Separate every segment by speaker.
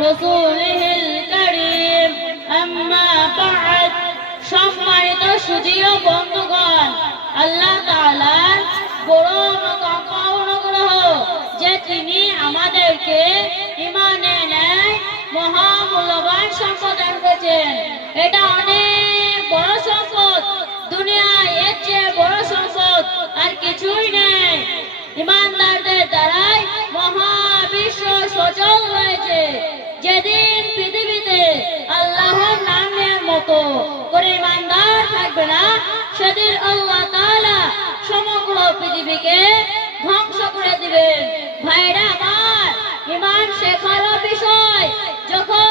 Speaker 1: رسوله الكريم أما بعد সম্মানিত সুদীয় বন্ধুগণ আল্লাহ তাআলার বড় অনুগ্রহ যে তিনি আমাদেরকে ইমানে নেয় মহামূল্যবান সম্পদ দান করেছেন এটা অনেক বড় সেদিন আল্লাহ সমগ্র পৃথিবীকে ধ্বংস করে দিবেন। ভাইরা আমার ইমান শেখারও বিষয়। যখন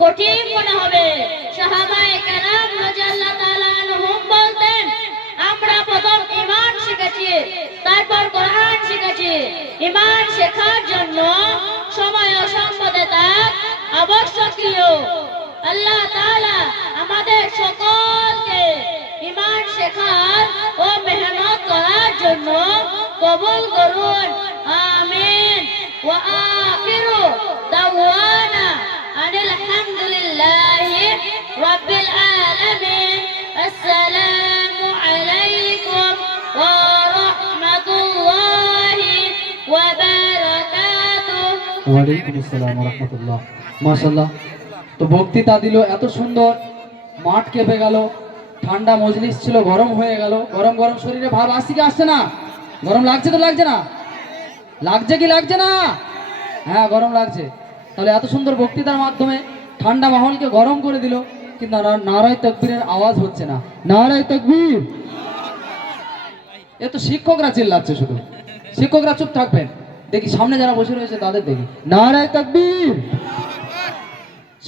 Speaker 1: কঠিন মনে হবে। সাহাবায়ে কেরাম রাদিয়াল্লাহু তাআলা আনহুম বলতেন, আমরা প্রথম ঈমান শিখেছি, তারপর কোরআন শিখেছি। ঈমান শেখার জন্য সময় ও সম্পদে আবশ্যকীয়। আল্লাহ তাআলা আমাদের সকলকে ঈমান শেখার ও মেহনত করার জন্য কবুল করুন। আমিন। ওয়া আখিরু দাওয়ানা আনিল হামদুলিল্লাহি রাব্বিল আলামিন আসসালামু আলাইকুম ওয়া রাহমাতুল্লাহি ওয়া বারাকাতুহু
Speaker 2: ওয়ালাইকুম আসসালাম রহমতুল্লাহ মাশাল্লাহ তো বক্তৃতা দিল এত সুন্দর, মাঠ কেঁপে গেল, ঠান্ডা মজলিস ছিল, গরম হয়ে গেল, গরম গরম শরীরে ভাব আসছে কি আসছে না? গরম লাগছে তো লাগছে না? লাগছে কি লাগছে না? হ্যাঁ গরম লাগছে। তাহলে এত সুন্দর বক্তৃতার মাধ্যমে ঠান্ডা মাহলকে গরম করে দিল। কিন্তু নারায় তকবীরের আওয়াজ হচ্ছে না। নারায় তকবীর! এ তো শিক্ষকরা চিল্লাচ্ছে শুধু। শিক্ষকরা চুপ থাকবেন। দেখি সামনে যারা বসে রয়েছে তাদের দেখি। নারায় তাকবীর!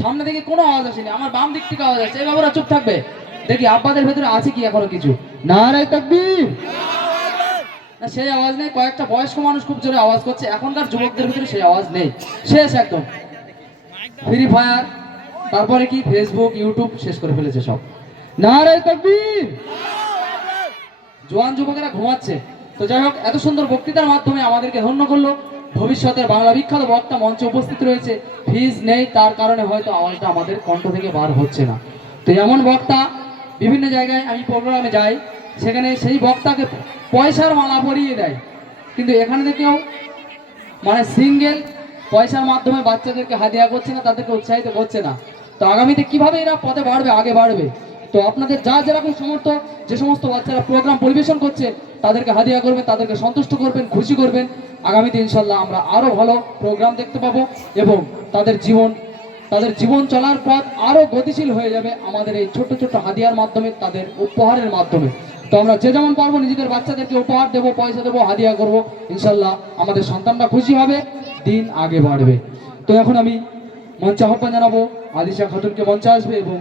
Speaker 2: সামনে থেকে কোনো আওয়াজ আসেনি। আমার বাম দিক থেকে আওয়াজ আসছে। এই চুপ থাকবে। দেখি আব্বাদের ভেতরে আছে কি এখনও কিছু? নারায় তাকবীর! না, সেই আওয়াজ নেই। কয়েকটা বয়স্ক মানুষ খুব জোরে আওয়াজ করছে। এখনকার যুবকদের ভিতরে সেই আওয়াজ নেই। শেষ একদম। ফ্রি ফায়ার তারপরে কি ফেসবুক ইউটিউব শেষ করে ফেলেছে সব। নারায় তাকবীর! জোয়ান যুবকেরা ঘুমাচ্ছে। তো যাই হোক, এত সুন্দর বক্তৃতার মাধ্যমে আমাদেরকে ধন্য করল। ভবিষ্যতের বাংলা বিখ্যাত বক্তা মঞ্চে উপস্থিত রয়েছে। ফিজ নেই, তার কারণে হয়তো আওয়াজটা আমাদের কণ্ঠ থেকে বার হচ্ছে না। তো এমন বক্তা বিভিন্ন জায়গায় আমি প্রোগ্রামে যাই, সেখানে সেই বক্তাকে পয়সার মালা পরিয়ে দেয়। কিন্তু এখানে থেকেও মানে সিঙ্গেল পয়সার মাধ্যমে বাচ্চাদেরকে হাদিয়া করছে না, তাদেরকে উৎসাহিত করছে না। তো আগামীতে কীভাবে এরা পথে বাড়বে, আগে বাড়বে? তো আপনাদের যা যেরকম সমর্থ যে সমস্ত বাচ্চারা প্রোগ্রাম পরিবেশন করছে, তাদেরকে হাদিয়া করবেন, তাদেরকে সন্তুষ্ট করবেন, খুশি করবেন। আগামীতে ইনশাল্লাহ আমরা আরও ভালো প্রোগ্রাম দেখতে পাবো এবং তাদের জীবন তাদের জীবন চলার পথ আরও গতিশীল হয়ে যাবে আমাদের এই ছোট ছোট হাদিয়ার মাধ্যমে, তাদের উপহারের মাধ্যমে। তো আমরা যে যেমন পারব নিজেদের বাচ্চাদেরকে উপহার দেবো, পয়সা দেবো, হাদিয়া করব ইনশাল্লাহ আমাদের সন্তানরা খুশি হবে, দিন আগে বাড়বে। তো এখন আমি মঞ্চে আহ্বান জানাব। আদিশা খাতুনকে মঞ্চে আসবে এবং